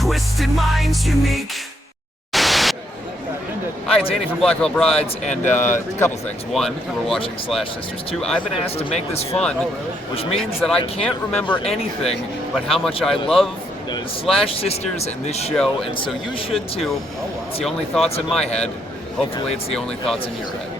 twisted minds unique. Hi, it's Andy from Blackwell Brides, and a couple things. One, we're watching Slash Sisters. Two, I've been asked to make this fun, which means that I can't remember anything but how much I love the Slash Sisters and this show, and so you should too. It's the only thoughts in my head. Hopefully it's the only thoughts in your head.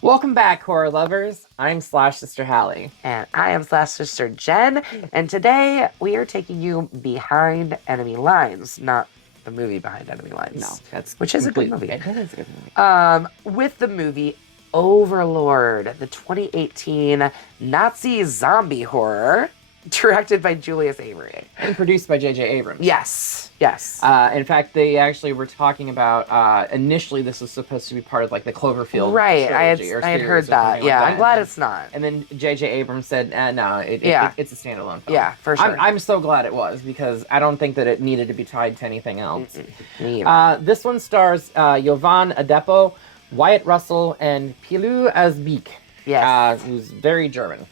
Welcome back, horror lovers. I'm Slash Sister Hallie. And I am Slash Sister Jen, and today we are taking you behind enemy lines, not the movie Behind Enemy Lines. No, which is a good movie. It is a good movie. With the movie Overlord, the 2018 Nazi zombie horror, directed by Julius Avery. And produced by J.J. Abrams. Yes. In fact, they actually were talking about, initially this was supposed to be part of like the Cloverfield Right, I trilogy had heard that. Yeah, I'm glad it's not. And then J.J. Abrams said, no, it's a standalone film. Yeah, for sure. I'm so glad it was, because I don't think that it needed to be tied to anything else. Me either. This one stars Jovan Adepo, Wytt Russell, and Pilou Asbeak. Yes. Who's very German.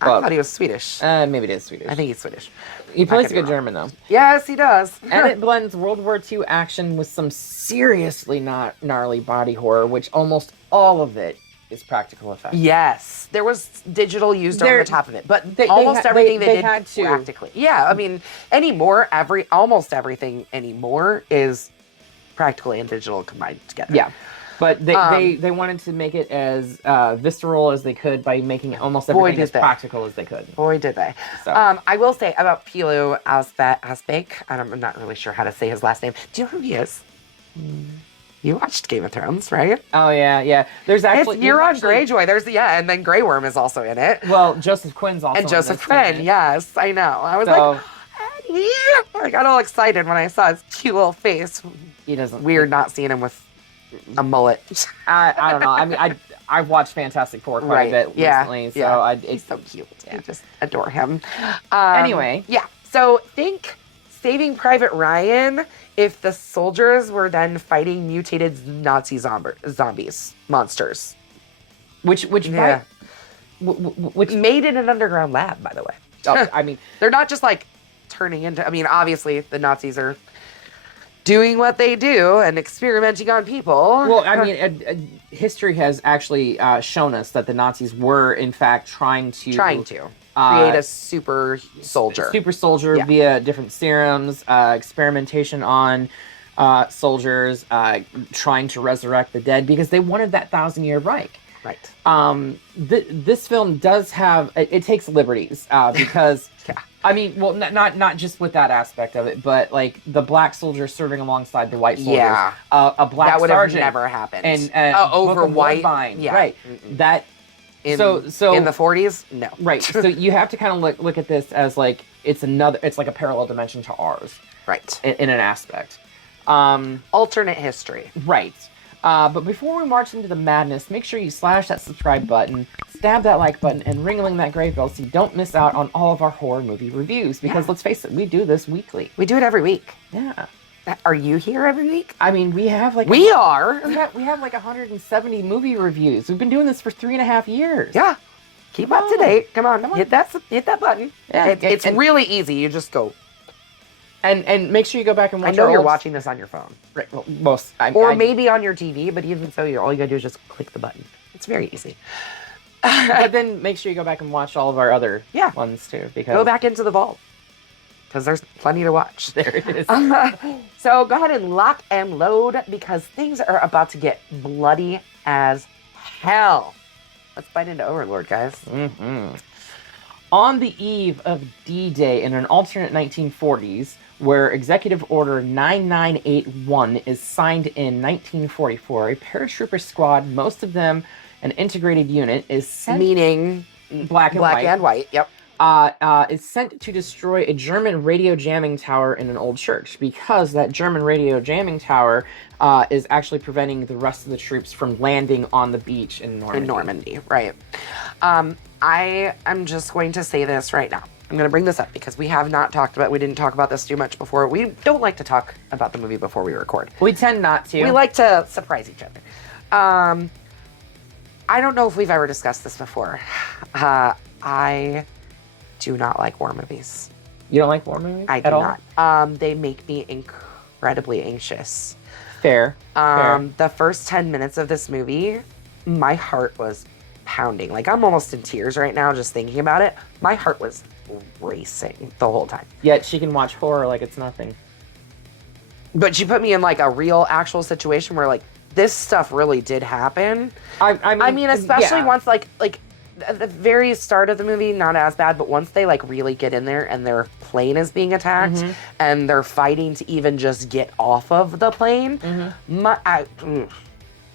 I thought he was Swedish. Maybe it is Swedish. I think he's Swedish. He plays a good German, though. Yes, he does. And it blends World War II action with some seriously not gnarly body horror, which almost all of it is practical effects. Yes, there was digital used over the top of it, but almost everything they did had to. practically. Yeah, I mean, almost everything anymore is practically and digital combined together. Yeah. But they wanted to make it as visceral as they could by making almost everything as practical as they could. Boy, did they. So. I will say about Pilou Asbeak, I'm not really sure how to say his last name. Do you know who he is? You watched Game of Thrones, right? Oh, yeah. There's actually... Euron Greyjoy. And then Grey Worm is also in it. Well, Joseph Quinn's also in it. And Joseph Quinn, yes, I know. I was like, yeah. I got all excited when I saw his cute little face. He doesn't... Weird not seeing him with a mullet. I don't know. I mean, I've watched Fantastic Four quite a bit recently, so he's so cute. I just adore him. Anyway. Yeah, so think Saving Private Ryan if the soldiers were then fighting mutated Nazi zombies, monsters. Which made in an underground lab, by the way. Oh, I mean, they're not just like turning into, I mean, obviously the Nazis are doing what they do and experimenting on people. Well, I mean, history has actually shown us that the Nazis were, in fact, trying to create a super soldier. Via different serums, experimentation on soldiers, trying to resurrect the dead, because they wanted that 1,000-year Reich. Right. This film does have, it takes liberties, because... I mean, well, not just with that aspect of it, but like the black soldier serving alongside the white soldiers. Yeah, a black that would sergeant have never happened. And over white, Woodbine, yeah, right. That so in the 40s, no, right. So you have to kind of look at this as like it's like a parallel dimension to ours, right? In an aspect, alternate history, right. But before we march into the madness, make sure you slash that subscribe button, stab that like button, and ring that gray bell so you don't miss out on all of our horror movie reviews. Because let's face it, we do this weekly. We do it every week. Yeah. Are you here every week? I mean, we have like... We are! We have like 170 movie reviews. We've been doing this for 3.5 years. Yeah. Keep up to date. Come on. Hit that button. Yeah. It's really easy. You just go... And make sure you go back and watch. I know you're watching this on your phone, right? Well, maybe on your TV, but even so, all you gotta do is just click the button. It's very easy. But then make sure you go back and watch all of our other ones too. Because go back into the vault because there's plenty to watch. There it is. So go ahead and lock and load because things are about to get bloody as hell. Let's bite into Overlord, guys. Mm-hmm. On the eve of D-Day in an alternate 1940s, where Executive Order 9981 is signed in 1944, a paratrooper squad, most of them an integrated unit, is sent... Meaning black and white, yep. Is sent to destroy a German radio jamming tower in an old church, because that German radio jamming tower is actually preventing the rest of the troops from landing on the beach in Normandy. In Normandy, right. I am just going to say this right now. I'm going to bring this up because we didn't talk about this too much before. We don't like to talk about the movie before we record. We tend not to. We like to surprise each other. I don't know if we've ever discussed this before. I do not like war movies. You don't like war movies I at do all? not. They make me incredibly anxious. Fair. The first 10 minutes of this movie, my heart was pounding. Like, I'm almost in tears right now just thinking about it. My heart was racing the whole time. Yet she can watch horror like it's nothing. But she put me in, like, a real, actual situation where, like, this stuff really did happen. I mean, especially yeah. once, like, at the very start of the movie, not as bad, but once they, like, really get in there and their plane is being attacked and they're fighting to even just get off of the plane,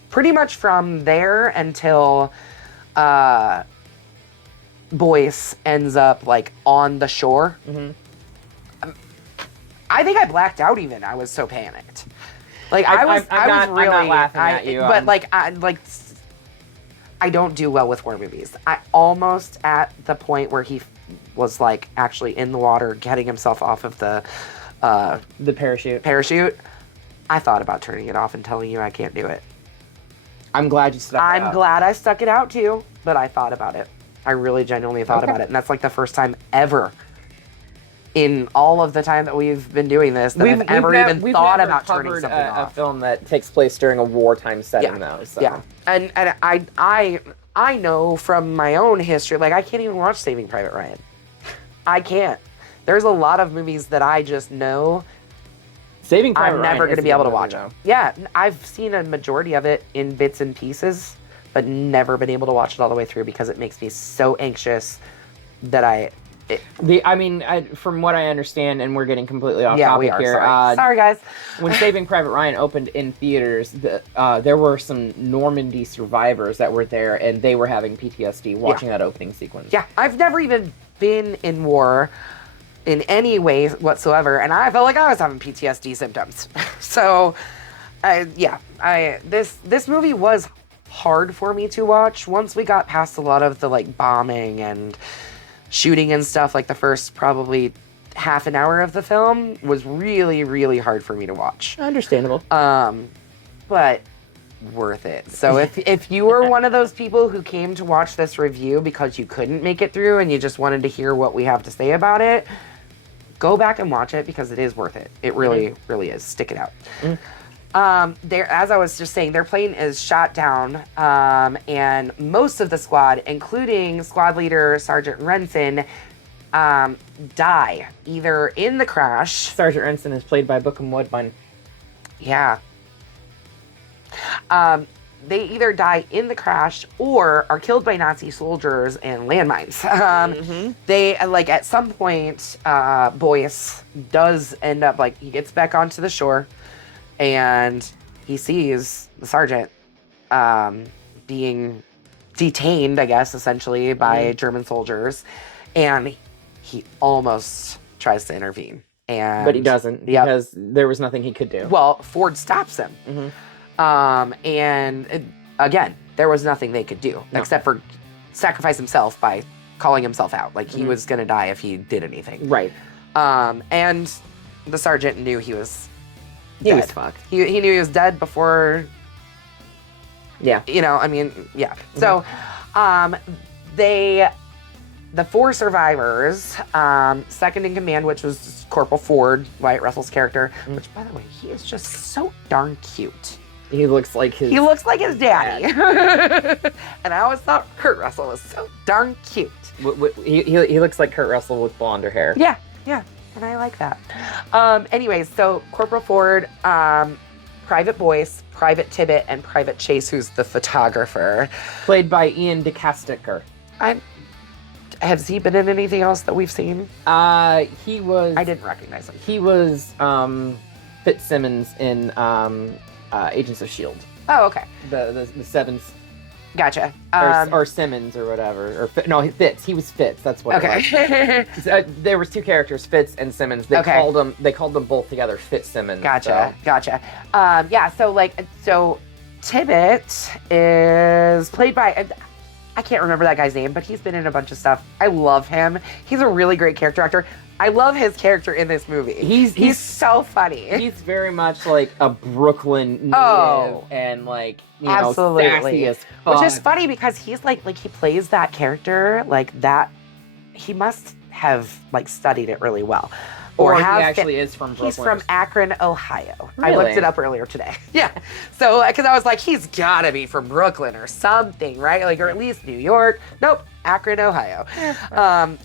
pretty much from there until Boyce ends up, like, on the shore. I think I blacked out even. I was so panicked. Like, I was really... I'm not laughing at you. But, I don't do well with horror movies. I almost at the point where he was, like, actually in the water getting himself off of the parachute. I thought about turning it off and telling you I can't do it. I'm glad you stuck it out. I'm glad I stuck it out, too. But I thought about it. I really genuinely thought about it. And that's, like, the first time ever in all of the time that we've been doing this that I've ever even thought about turning something off. A film that takes place during a wartime setting, though. So. Yeah, and I know from my own history, like, I can't even watch Saving Private Ryan. I can't. There's a lot of movies that I just know Saving Private Ryan I'm never going to be able to watch though. it. Yeah, I've seen a majority of it in bits and pieces, but never been able to watch it all the way through because it makes me so anxious that from what I understand, and we're getting completely off we topic are, here. Sorry, guys. When Saving Private Ryan opened in theaters, there were some Normandy survivors that were there, and they were having PTSD watching that opening sequence. Yeah, I've never even been in war in any way whatsoever, and I felt like I was having PTSD symptoms. So, this movie was hard for me to watch. Once we got past a lot of the, like, bombing and shooting and stuff, like, the first probably half an hour of the film was really, really hard for me to watch. Understandable. But worth it. So if you were one of those people who came to watch this review because you couldn't make it through and you just wanted to hear what we have to say about it, go back and watch it because it is worth it. It really, really is. Stick it out. As I was just saying, their plane is shot down, and most of the squad, including squad leader Sergeant Renson, die either in the crash. Sergeant Renson is played by Bookham Woodbine. Yeah. They either die in the crash or are killed by Nazi soldiers and landmines. They, like, at some point, Boyce does end up, like, he gets back onto the shore and he sees the sergeant being detained, I guess, essentially by German soldiers, and he almost tries to intervene. But he doesn't, because there was nothing he could do. Well, Ford stops him. Again, there was nothing they could do except for sacrifice himself by calling himself out. Like, he was going to die if he did anything. Right. And the sergeant knew he was dead. He was fucked. He knew he was dead before... Yeah. You know, I mean, yeah. So, the four survivors, second in command, which was Corporal Ford, Wytt Russell's character, which, by the way, he is just so darn cute. He looks like his... He looks like his daddy. And I always thought Kurt Russell was so darn cute. He looks like Kurt Russell with blonder hair. Yeah. And I like that. Anyways, so Corporal Ford, Private Boyce, Private Tibbet, and Private Chase, who's the photographer. Played by Iain De Caestecker. Has he been in anything else that we've seen? He was... I didn't recognize him. He was Fitzsimmons in Agents of S.H.I.E.L.D. Oh, okay. The Sevens... Gotcha. Or Simmons or whatever. No, Fitz. He was Fitz. That's what it was. There was two characters, Fitz and Simmons. They called them both together Fitzsimmons. Gotcha. Yeah, so Tibbet is played by... I can't remember that guy's name, but he's been in a bunch of stuff. I love him. He's a really great character actor. I love his character in this movie. He's so funny. He's very much like a Brooklyn native and like, you know, sassy as fuck. Which is funny because he's like he plays that character like that. He must have like studied it really well. Or he have actually is from Brooklyn. He's from Akron, Ohio. Really? I looked it up earlier today. Yeah. So, because I was like, he's gotta be from Brooklyn or something, right? Like, or at least New York. Nope. Akron, Ohio.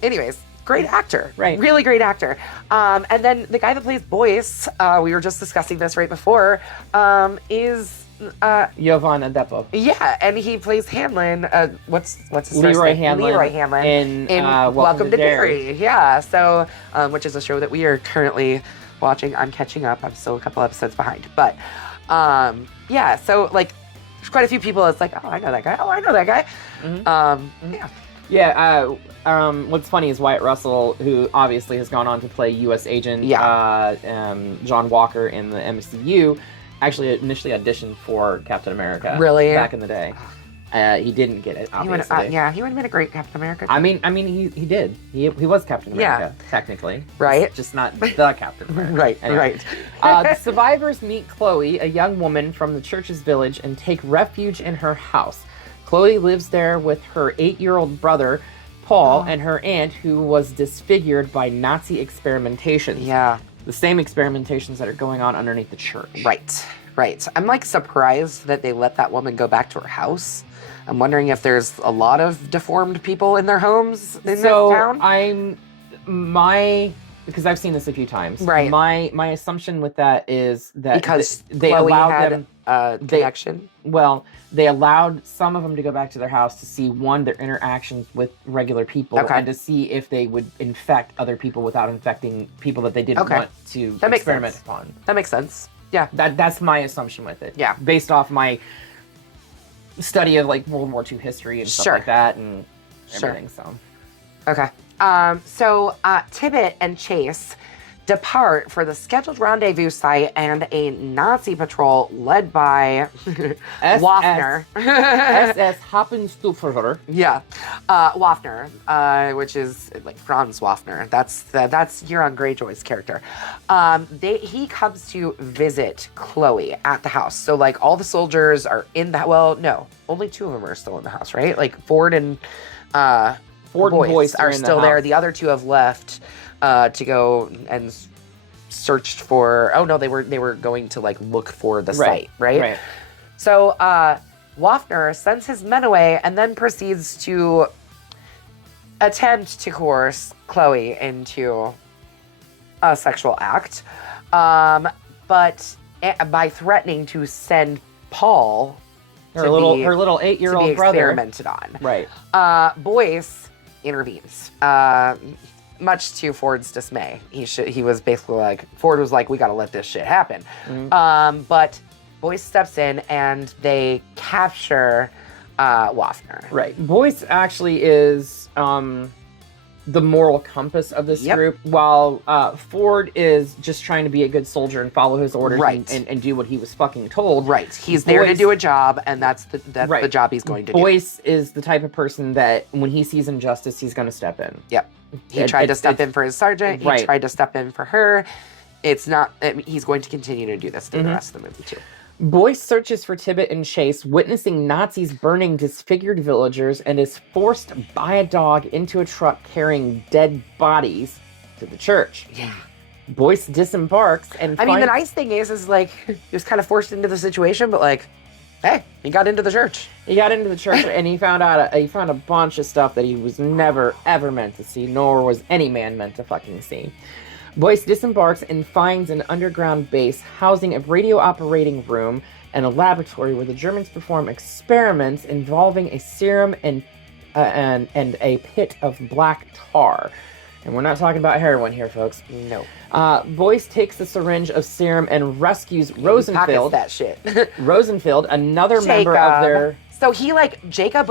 Anyways, great actor. Right. Really great actor. And then the guy that plays Boyce, we were just discussing this right before, is Jovan Adepo. yeah, and he plays Hanlon. What's his first Leroy name? Hanlon. Leroy Hanlon In Welcome to Derry. Yeah, so which is a show that we are currently watching. I'm catching up. I'm still a couple episodes behind, but yeah. So like, there's quite a few people. It's like, oh, I know that guy. Oh, I know that guy. Yeah. Yeah, what's funny is Wytt Russell, who obviously has gone on to play U.S. Agent John Walker in the MCU, actually initially auditioned for Captain America. Really? Back in the day. He didn't get it, obviously. He would have been a great Captain America. I mean, he did. He was Captain America, technically. Right. Just not the Captain America. Right, Anyway. The survivors meet Chloe, a young woman from the church's village, and take refuge in her house. Chloe lives there with her 8-year-old brother, Paul, and her aunt, who was disfigured by Nazi experimentations. Yeah. The same experimentations that are going on underneath the church. Right. I'm like surprised that they let that woman go back to her house. I'm wondering if there's a lot of deformed people in their homes in this town. Because I've seen this a few times. Right. My assumption with that is that because they Chloe allowed had them a connection. Well, they allowed some of them to go back to their house to see, one, their interactions with regular people, and to see if they would infect other people without infecting people that they didn't want to experiment upon. That makes sense. Yeah. That's my assumption with it. Yeah. Based off my study of like World War II history and stuff like that and everything. So. Okay. So Tibbet and Chase depart for the scheduled rendezvous site and a Nazi patrol led by Waffner. SS Happenstufer. Yeah. Waffner, which is like Franz Waffner. That's Euron Greyjoy's character. He comes to visit Chloe at the house. So like all the soldiers are in the, well, no, only 2 of them are still in the house, right? Like Ford and Boyce are still there. The other 2 have left to go and searched for. Oh no, they were going to like look for the site, right? So Waffner sends his men away and then proceeds to attempt to coerce Chloe into a sexual act, but by threatening to send Paul. Her little 8-year-old brother experimented on. Right. Boyce intervenes, much to Ford's dismay. He was basically like, Ford was like, we got to let this shit happen. But Boyce steps in and they capture Waffner. Right. Boyce actually is the moral compass of this group, while Ford is just trying to be a good soldier and follow his orders and do what he was fucking told. Right. He's there to do a job, and that's the job he's going to do. Boyce is the type of person that when he sees injustice, he's going to step in. Yep. He tried to step in for his sergeant. He tried to step in for her. It's not. He's going to continue to do this through the rest of the movie too. Boyce searches for Tibbet and Chase, witnessing Nazis burning disfigured villagers, and is forced by a dog into a truck carrying dead bodies to the church. Yeah. Boyce disembarks and I mean, the nice thing is like, he was kind of forced into the situation, but like, hey, he got into the church. He got into the church and he found a bunch of stuff that he was never, ever meant to see, nor was any man meant to fucking see. Boyce disembarks and finds an underground base housing a radio operating room and a laboratory where the Germans perform experiments involving a serum and a pit of black tar. And we're not talking about heroin here, folks. No. Boyce takes the syringe of serum and rescues Rosenfeld. That shit. Rosenfeld, another member of their... So Jacob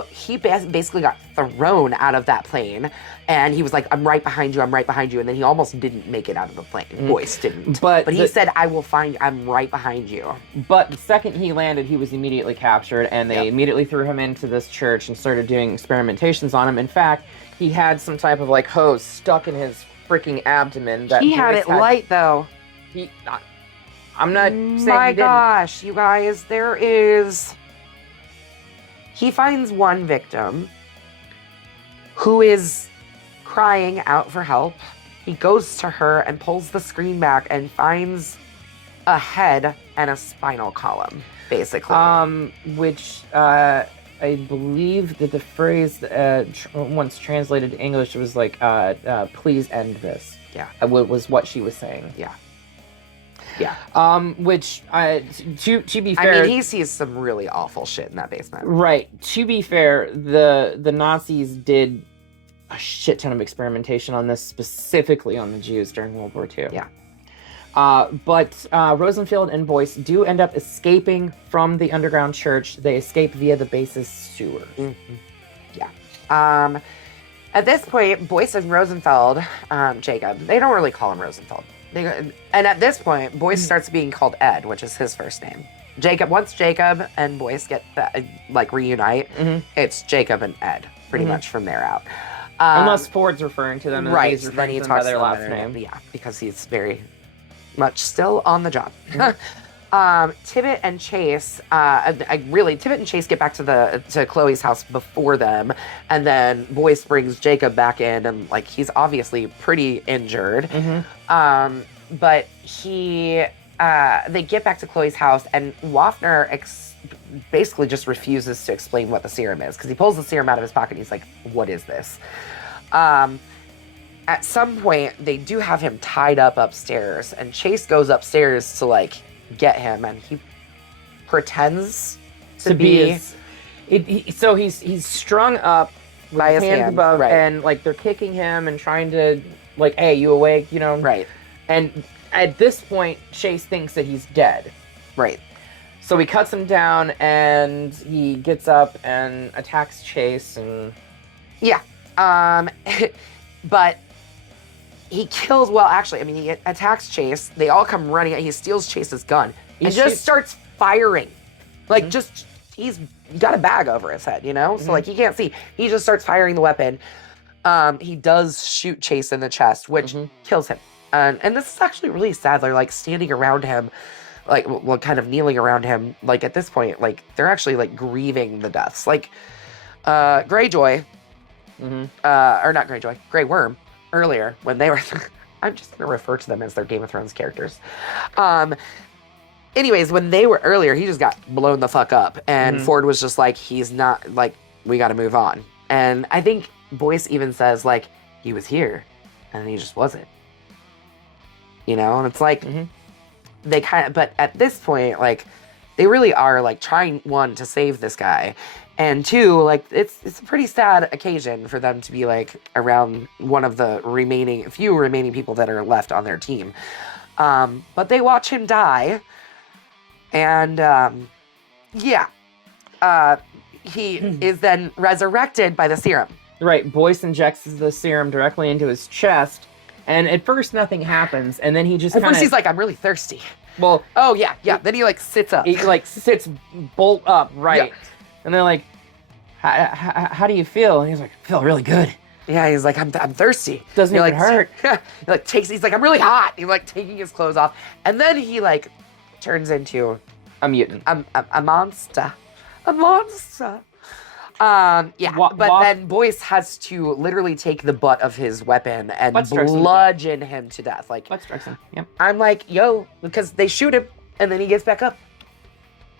basically got thrown out of that plane, and he was like, I'm right behind you, and then he almost didn't make it out of the plane. Boyce didn't. But he said, I'm right behind you. But the second he landed, he was immediately captured, and they immediately threw him into this church and started doing experimentations on him. In fact, he had some type of like hose stuck in his freaking abdomen. That he had it light, though. I'm not saying My gosh, you guys, he finds one victim who is crying out for help. He goes to her and pulls the screen back and finds a head and a spinal column, basically. Which I believe that the phrase once translated to English was like, please end this. Yeah. Was what she was saying. Yeah. Yeah. Which, to be fair... I mean, he sees some really awful shit in that basement. Right. To be fair, the Nazis did a shit ton of experimentation on this, specifically on the Jews during World War II. Yeah. But Rosenfeld and Boyce do end up escaping from the underground church. They escape via the base's sewer. Mm-hmm. Yeah. At this point, Boyce and Rosenfeld, Jacob, they don't really call him Rosenfeld. And at this point, Boyce starts being called Ed, which is his first name. Once Jacob and Boyce get reunite, it's Jacob and Ed, pretty much from there out. Unless Ford's referring to them, and right? He's referring to them by their last name. Yeah, because he's very much still on the job. Tibbet and Chase, Tibbet and Chase get back to Chloe's house before them, and then Boyce brings Jacob back in, and he's obviously pretty injured. But they get back to Chloe's house, and Waffner basically just refuses to explain what the serum is, because he pulls the serum out of his pocket and he's like, what is this? At some point, they do have him tied up upstairs, and Chase goes upstairs to get him, and he pretends to be so he's strung up with by his hands hands, above, right. and they're kicking him and trying to hey, you awake, right. And at this point, Chase thinks that he's dead. Right. So he cuts him down, and he gets up and attacks Chase, and... Yeah. But he kills... Well, actually, he attacks Chase. They all come running. He steals Chase's gun. And just starts firing. He's got a bag over his head, So, he can't see. He just starts firing the weapon. He does shoot Chase in the chest, which kills him. And this is actually really sad. They're, standing around him... kind of kneeling around him, at this point, they're actually, grieving the deaths. Greyjoy, or not Greyjoy, Grey Worm, earlier, when they were, I'm just going to refer to them as their Game of Thrones characters. Anyways, when they were earlier, he just got blown the fuck up, and Ford was just he's not, we got to move on. And I think Boyce even says, he was here, and he just wasn't. And it's they but at this point, they really are, trying, one, to save this guy, and two, it's a pretty sad occasion for them to be, around one of the few remaining people that are left on their team. But they watch him die, and, he is then resurrected by the serum. Right, Boyce injects the serum directly into his chest, and at first nothing happens, and then he just At first he's I'm really thirsty. Well... Oh, yeah. Then he, sits up. He, sits bolt up, right. Yeah. And they're how do you feel? And he's I feel really good. Yeah, he's I'm thirsty. Doesn't even hurt. He's I'm really hot. He's, taking his clothes off. And then he, turns into... A mutant. A monster. A monster. Then Boyce has to literally take the butt of his weapon and bludgeon him to death. Butt strikes him. Yep. I'm because they shoot him and then he gets back up.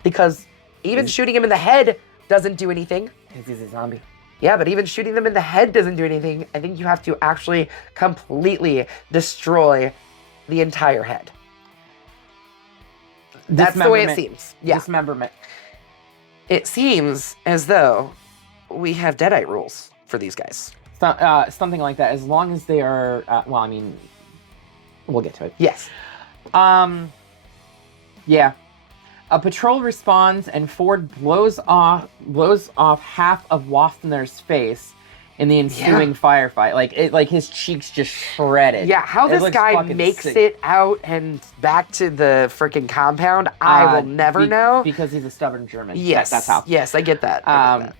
Because even shooting him in the head doesn't do anything. Because he's a zombie. Yeah, but even shooting them in the head doesn't do anything. I think you have to actually completely destroy the entire head. That's the way it seems. Yeah. Dismemberment. It seems as though we have Deadite rules for these guys. Something like that, as long as they are, we'll get to it. Yes. Yeah. A patrol responds, and Ford blows off half of Waffner's face in the ensuing firefight. His cheeks just shredded. Yeah, how this guy makes it out and back to the freaking compound, I will never know. Because he's a stubborn German. Yes, that's how. Yes, I get that.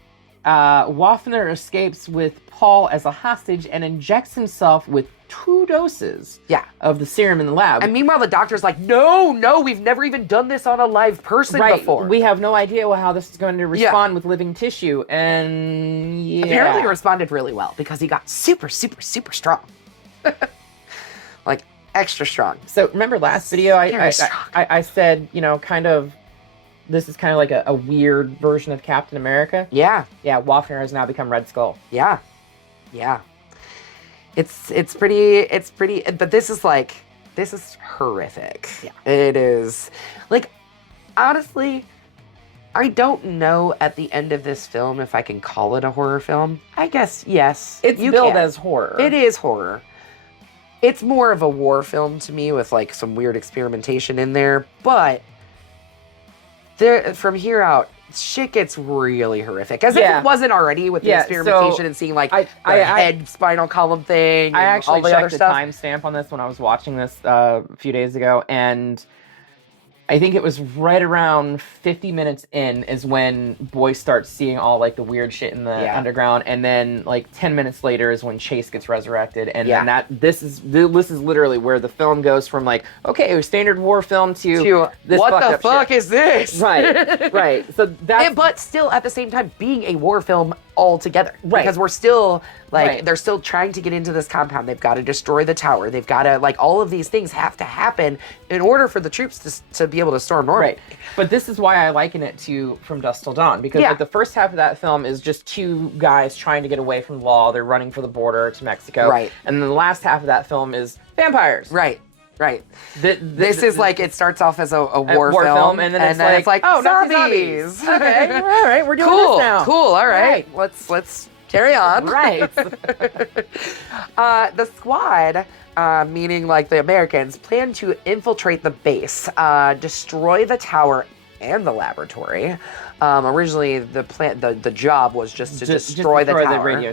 Waffner escapes with Paul as a hostage and injects himself with 2 doses of the serum in the lab. And meanwhile, the doctor's like, no, we've never even done this on a live person before. We have no idea how this is going to respond with living tissue. And apparently he responded really well because he got super, super, super strong. Like, extra strong. So remember last video, I said, kind of, this is kind of like a weird version of Captain America. Yeah. Yeah, Waffner has now become Red Skull. Yeah. It's pretty, but this is horrific. Yeah. It is. Like, honestly, I don't know at the end of this film if I can call it a horror film. I guess, yes. It's billed as horror. It is horror. It's more of a war film to me with, like, some weird experimentation in there, but from here out, shit gets really horrific. As if it wasn't already with the experimentation and seeing, like, the head spinal column thing. I actually all the other checked the stuff. timestamp on this when I was watching this a few days ago, and I think it was right around 50 minutes in is when Boyce starts seeing all, like, the weird shit in the underground, and then, like, 10 minutes later is when Chase gets resurrected, and then this is literally where the film goes from, like, okay, it was standard war film to this what the fuck shit. is this? Right. So that's... But still, at the same time, being a war film altogether. Right. Because we're still, like, they're still trying to get into this compound. They've got to destroy the tower. They've got to, like, all of these things have to happen in order for the troops to be able to storm Normandy. Right. But this is why I liken it to From Dusk Till Dawn. Because like, the first half of that film is just 2 guys trying to get away from law. They're running for the border to Mexico. Right. And then the last half of that film is vampires. Right. This is like, it starts off as a war film, and then it's like, oh, zombies. Okay, all right, we're doing this now. Cool, all right. Let's carry on. Right. The squad, meaning like the Americans, plan to infiltrate the base, destroy the tower and the laboratory. Originally, the job was just to destroy the tower. The radio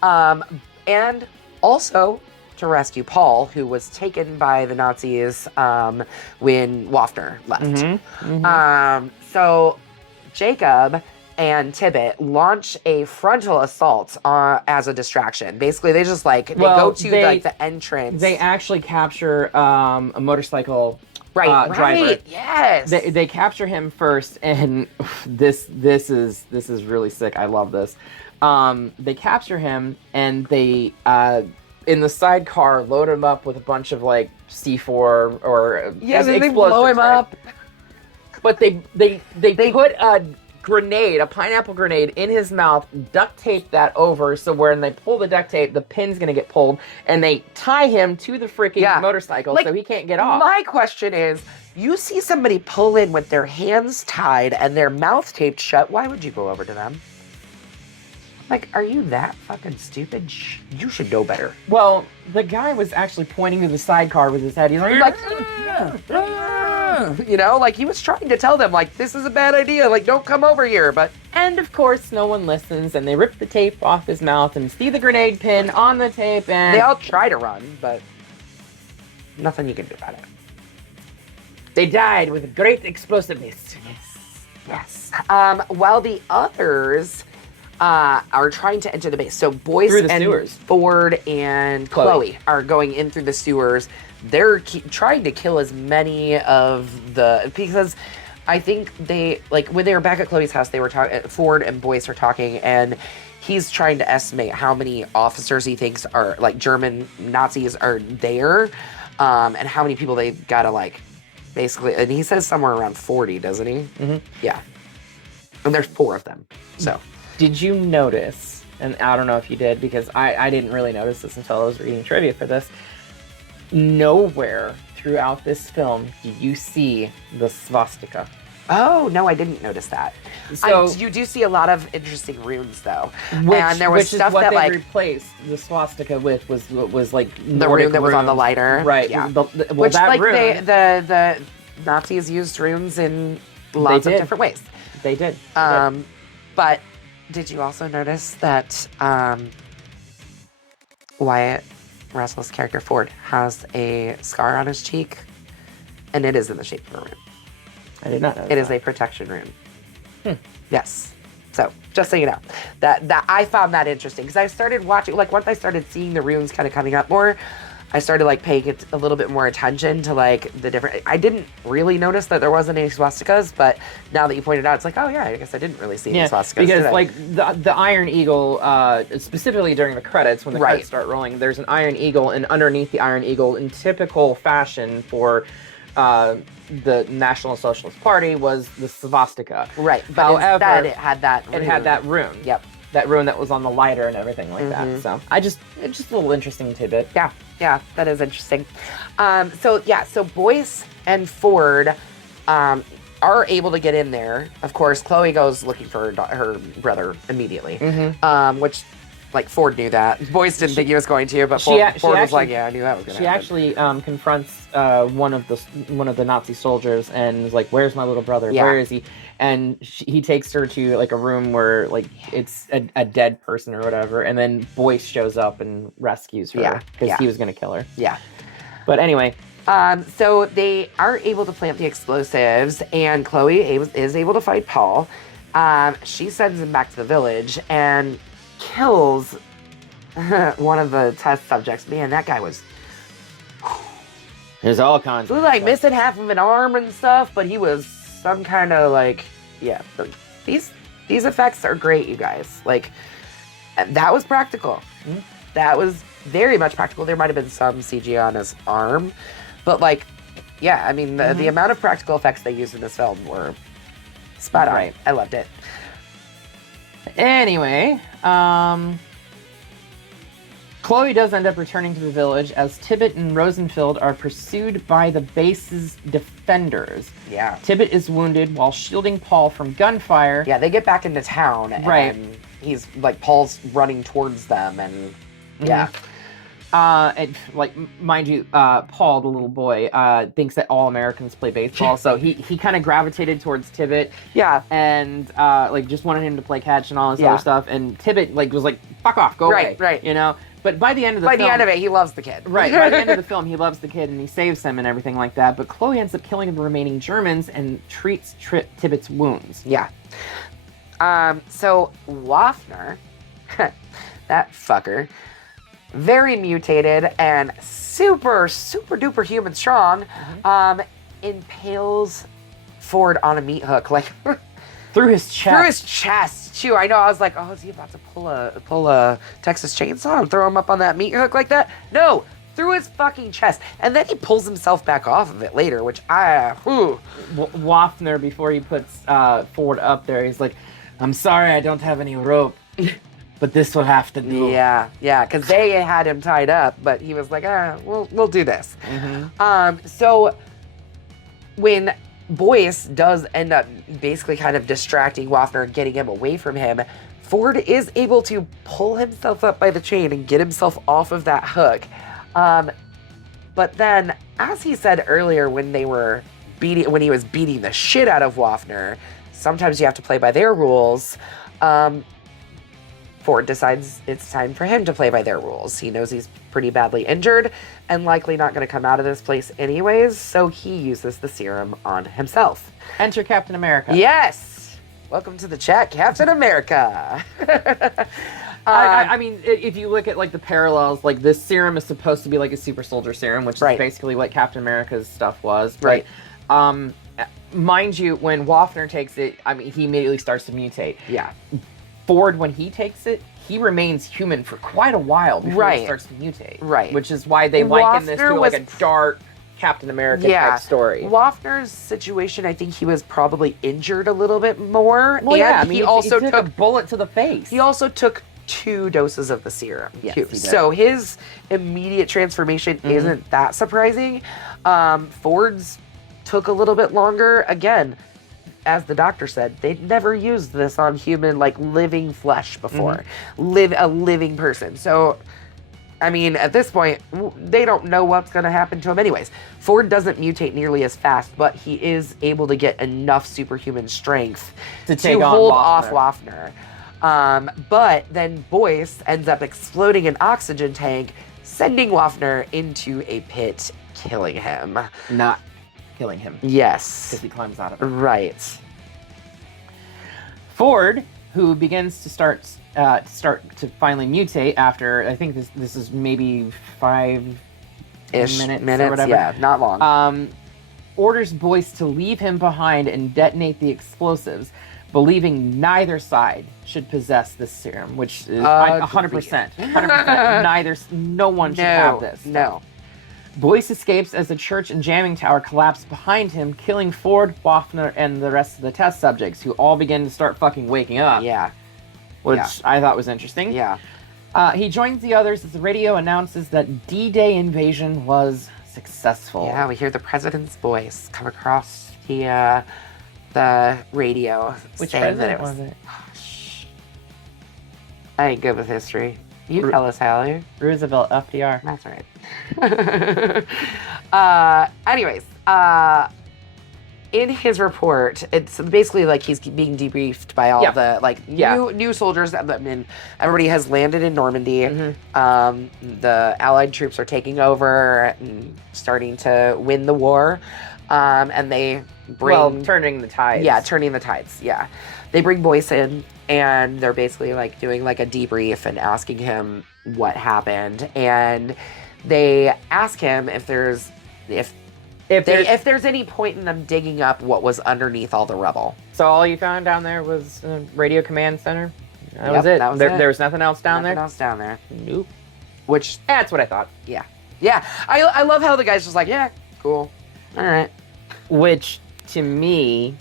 tower, and also to rescue Paul, who was taken by the Nazis when Waffner left. So Jacob and Tibbet launch a frontal assault as a distraction. Basically, they just go to the entrance. They actually capture a motorcycle driver. Right. Yes. They capture him first, and this is really sick. I love this. They capture him, and they in the sidecar load him up with a bunch of like C4 or they blow him up. But they put a grenade, a pineapple grenade, in his mouth, duct tape that over, so when they pull the duct tape, the pin's gonna get pulled, and they tie him to the freaking motorcycle so he can't get off. My question is, you see somebody pull in with their hands tied and their mouth taped shut, why would you go over to them? Like, are you that fucking stupid? You should know better. Well, the guy was actually pointing to the sidecar with his head. He's like you know, like he was trying to tell them, like, this is a bad idea. Like, don't come over here. But and of course, no one listens, and they rip the tape off his mouth and see the grenade pin on the tape, and they all try to run, but nothing you can do about it. They died with great explosiveness. Yes. While the others are trying to enter the base. So Boyce and sewers. Ford and Chloe are going in through the sewers. They're trying to kill as many of because I think they, like, when they were back at Chloe's house, they were talking, Ford and Boyce are talking, and he's trying to estimate how many officers he thinks are, like, German Nazis are there, and how many people they've got to, like, basically, and he says somewhere around 40, doesn't he? Mm-hmm. Yeah. And there's 4 of them, so. Did you notice, and I don't know if you did, because I didn't really notice this until I was reading trivia for this, nowhere throughout this film do you see the swastika. Oh, no, I didn't notice that. So you do see a lot of interesting runes, though. Which, and there was stuff is what that, they like, replaced the swastika with was like the Nordic rune that was on the runes. lighter. Right. Yeah. Which, that like, rune, the Nazis used runes in lots of different ways. They did. But did you also notice that Wytt Russell's character Ford has a scar on his cheek, and it is in the shape of a rune. I did not know. It is a protection rune. Yes. So just so you know, that I found that interesting because I started watching, like once I started seeing the runes kind of coming up more, I started like paying it a little bit more attention to like the different. I didn't really notice that there wasn't any swastikas, but now that you pointed out, it's like, oh yeah, I guess I didn't really see any swastikas. Because like the Iron Eagle, specifically during the credits when the credits start rolling, there's an Iron Eagle, and underneath the Iron Eagle, in typical fashion for the National Socialist Party, was the swastika. Right, but however, instead it had that rune. It had that rune. Yep. That rune that was on the lighter and everything like that. So it's just a little interesting tidbit. Yeah, that is interesting. So Boyce and Ford are able to get in there. Of course, Chloe goes looking for her brother immediately, which, like, Ford knew that. Boyce didn't think he was going to, but Ford was like, yeah, I knew that was going to happen. She actually confronts one of the Nazi soldiers and is like, "Where's my little brother? Yeah. Where is he?" And he takes her to like a room where like it's a dead person or whatever, and then Boyce shows up and rescues her because he was going to kill her. Yeah. But anyway. So they are able to plant the explosives, and Chloe is able to fight Paul. She sends him back to the village and kills one of the test subjects. Man, that guy was... There's all kinds of... like missing half of an arm and stuff, but he was some kind of like... Yeah, these effects are great, you guys. Like, that was practical. That was very much practical. There might have been some CG on his arm, but like, yeah, I mean, the amount of practical effects they used in this film were spot on. Right. I loved it. Anyway, Chloe does end up returning to the village as Tibbet and Rosenfield are pursued by the base's defenders. Yeah. Tibbet is wounded while shielding Paul from gunfire. Yeah, they get back into town, and he's like, Paul's running towards them, and yeah. And like, mind you, Paul, the little boy, thinks that all Americans play baseball, so he kind of gravitated towards Tibbet. Yeah. And like just wanted him to play catch and all this other stuff. And Tibbet like was like, "Fuck off, go away." Right. You know. But by the end of the the end of it, he loves the kid. Right. By the end of the film, he loves the kid and he saves him and everything like that. But Chloe ends up killing the remaining Germans and treats Tibbet's wounds. Yeah. So Waffner, that fucker, very mutated and super, super duper human strong, impales Ford on a meat hook, like through his chest. Through his chest, too. I know. I was like, oh, is he about to pull a Texas chainsaw and throw him up on that meat hook like that? No, through his fucking chest. And then he pulls himself back off of it later, which Waffner, before he puts Ford up there, he's like, "I'm sorry, I don't have any rope, but this will have to do." Yeah, because they had him tied up, but he was like, we'll do this. So when Boyce does end up basically kind of distracting Waffner and getting him away from him, Ford is able to pull himself up by the chain and get himself off of that hook. But then, as he said earlier, when he was beating the shit out of Waffner, sometimes you have to play by their rules. Ford decides it's time for him to play by their rules. He knows he's pretty badly injured and likely not going to come out of this place anyways, so he uses the serum on himself. Enter Captain America. Yes! Welcome to the chat, Captain America! I mean, if you look at like the parallels, like this serum is supposed to be like a super soldier serum, which is basically what Captain America's stuff was. But, mind you, when Waffner takes it, I mean, he immediately starts to mutate. Yeah. Ford, when he takes it, he remains human for quite a while before he starts to mutate. Right. Which is why they liken this to like a dark Captain America type story. Waffner's situation, I think he was probably injured a little bit more. Well, and I mean, he also took a bullet to the face. He also took 2 doses of the serum. Yes, too. he did. So his immediate transformation isn't that surprising. Ford's took a little bit longer. Again, as the doctor said, they'd never used this on human, like, living flesh before. A living person. So, I mean, at this point, they don't know what's going to happen to him anyways. Ford doesn't mutate nearly as fast, but he is able to get enough superhuman strength to hold off Waffner. But then Boyce ends up exploding an oxygen tank, sending Waffner into a pit, killing him. Not killing him. Yes. Because he climbs out of it. Right. Ford who begins to start to finally mutate after, I think this is maybe 5-ish minutes or whatever. Yeah, not long. Orders Boyce to leave him behind and detonate the explosives, believing neither side should possess this serum, which is 100%. 100%. No one should have this. No. Boyce escapes as the church and jamming tower collapse behind him, killing Ford, Waffner, and the rest of the test subjects, who all begin to start fucking waking up. Yeah. Which I thought was interesting. Yeah. He joins the others as the radio announces that D-Day invasion was successful. Yeah, we hear the president's voice come across the radio. Which saying president that was it? I ain't good with history. You tell us, Hallie. Roosevelt, FDR. That's right. Anyways, in his report, it's basically like he's being debriefed by all the new soldiers. I mean, everybody has landed in Normandy. Mm-hmm. The Allied troops are taking over and starting to win the war. And they bring turning the tides. Yeah, turning the tides. Yeah, they bring Boyce in, and they're basically like doing like a debrief and asking him what happened, and they ask him if there's any point in them digging up what was underneath all the rubble. So all you found down there was a radio command center? That was it? There was nothing else down there? Nothing else down there. Nope. Which... That's what I thought. Yeah. Yeah. I love how the guy's just like, yeah, cool. All right. Which, to me,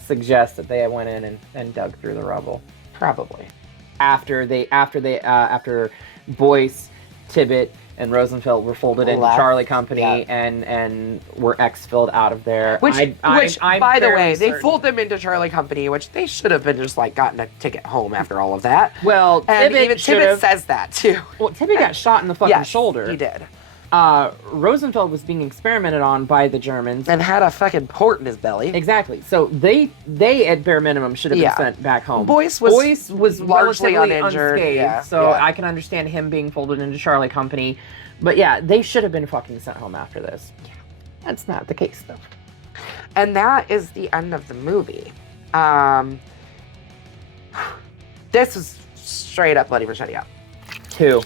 suggests that they went in and dug through the rubble. Probably. After Boyce, Tibbet, and Rosenfeld were folded into Charlie Company and were exfilled out of there. Which by the way, they fold them into Charlie Company, which they should have been just like gotten a ticket home after all of that. Well, and even Tibbet says that too. Well, Tibbet got shot in the fucking shoulder. He did. Rosenfeld was being experimented on by the Germans. And had a fucking port in his belly. Exactly. So they at bare minimum should have been sent back home. Boyce was largely uninjured. Unscathed, I can understand him being folded into Charlie Company. But yeah, they should have been fucking sent home after this. Yeah. That's not the case, though. And that is the end of the movie. This was straight up Bloody Machete Up. 2.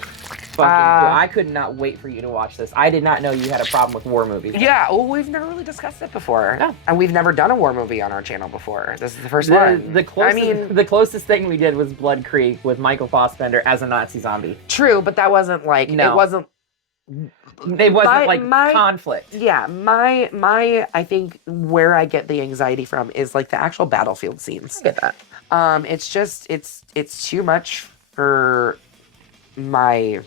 I could not wait for you to watch this. I did not know you had a problem with war movies. Yeah, well, we've never really discussed it before. No. And we've never done a war movie on our channel before. This is the first one. The closest thing we did was Blood Creek with Michael Fassbender as a Nazi zombie. True, but that wasn't like... No. It wasn't conflict. Yeah, my I think where I get the anxiety from is like the actual battlefield scenes. I get that. It's just it's too much for my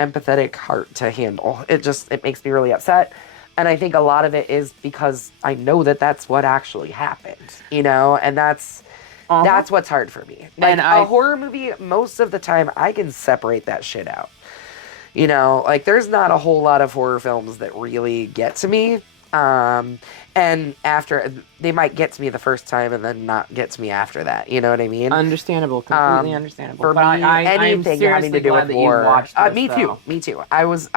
empathetic heart to handle. It makes me really upset. And I think a lot of it is because I know that that's what actually happened, and that's what's hard for me. Like, and a horror movie, most of the time I can separate that shit out. Like there's not a whole lot of horror films that really get to me. And after, they might get to me the first time and then not get to me after that. You know what I mean? Understandable. Completely understandable. For but me, anything having to do with war. Me too. I was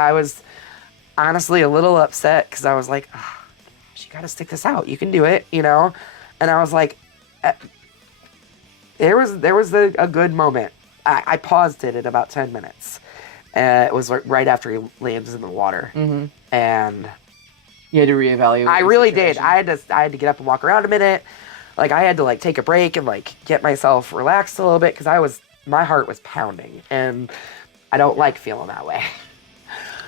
honestly a little upset because I was like, oh, you got to stick this out. You can do it, And I was like, there was a good moment. I paused it at about 10 minutes. It was right after he lands in the water. Mm-hmm. And you had to reevaluate. I really did. I had to get up and walk around a minute. Like I had to like take a break and like get myself relaxed a little bit because my heart was pounding and I don't like feeling that way.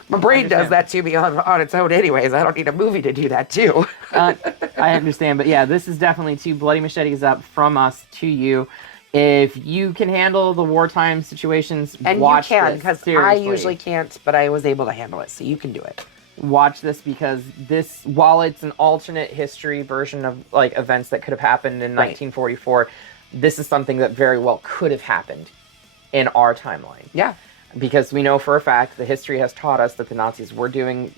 My brain does that to me on its own anyways. I don't need a movie to do that too. I understand. But yeah, this is definitely 2 Bloody Machetes up from us to you. If you can handle the wartime situations, and watch you can, this. Because I usually can't, but I was able to handle it, so you can do it. Watch this because this, while it's an alternate history version of like events that could have happened in 1944, this is something that very well could have happened in our timeline. Yeah. Because we know for a fact the history has taught us that the Nazis were doing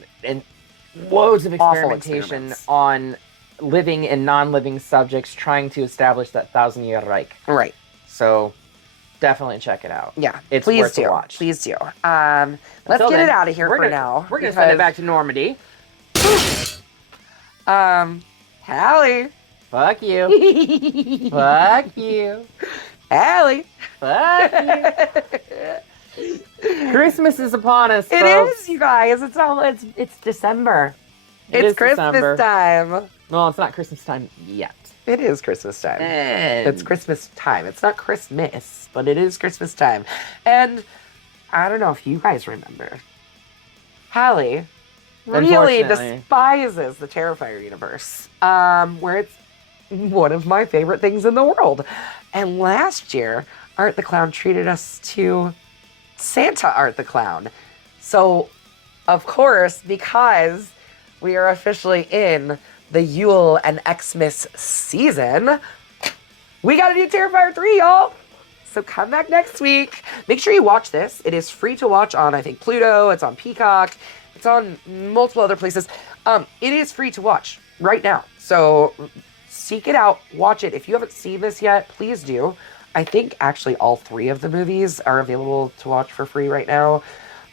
loads of experimentation on living and non-living subjects trying to establish that 1,000-year Reich. Right. So definitely check it out. Yeah. It's please worth do. a watch. Please do. Let's get it out of here for now. We're going to send it back to Normandy. Hallie. Fuck you. Fuck you. Allie. Fuck you. Christmas is upon us, It folks. is, you guys. It's December. It's is Christmas December. time. Well, it's not Christmas time yet. It is Christmas time. And It's Christmas time. It's not Christmas, but it is Christmas time. And I don't know if you guys remember. Hallie really Unfortunately. despises the Terrifier universe, where it's one of my favorite things in the world. And last year, Art the Clown treated us to Santa Art the Clown. So, of course, because we are officially in the Yule and Xmas season, we gotta do Terrifier 3, y'all! So come back next week. Make sure you watch this. It is free to watch on, I think, Pluto. It's on Peacock. It's on multiple other places. It is free to watch right now. So seek it out. Watch it. If you haven't seen this yet, please do. I think actually all 3 of the movies are available to watch for free right now.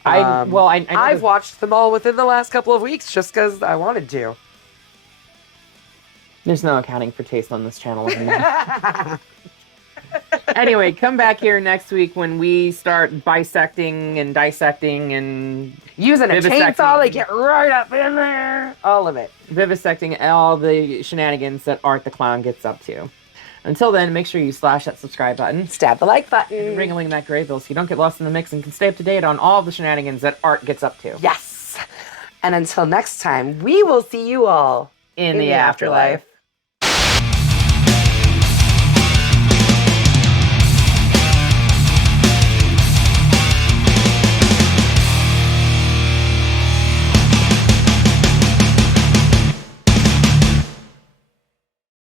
I know I've watched them all within the last couple of weeks just because I wanted to. There's no accounting for taste on this channel. Anyway, come back here next week when we start bisecting and dissecting and Using a Vivisecting. chainsaw, they get right up in there. All of it. vivisecting all the shenanigans that Art the Clown gets up to. Until then, make sure you slash that subscribe button, Stab the like button. ring-a-ling that gray bell so you don't get lost in the mix and can stay up to date on all the shenanigans that Art gets up to. Yes. And until next time, we will see you all In the afterlife.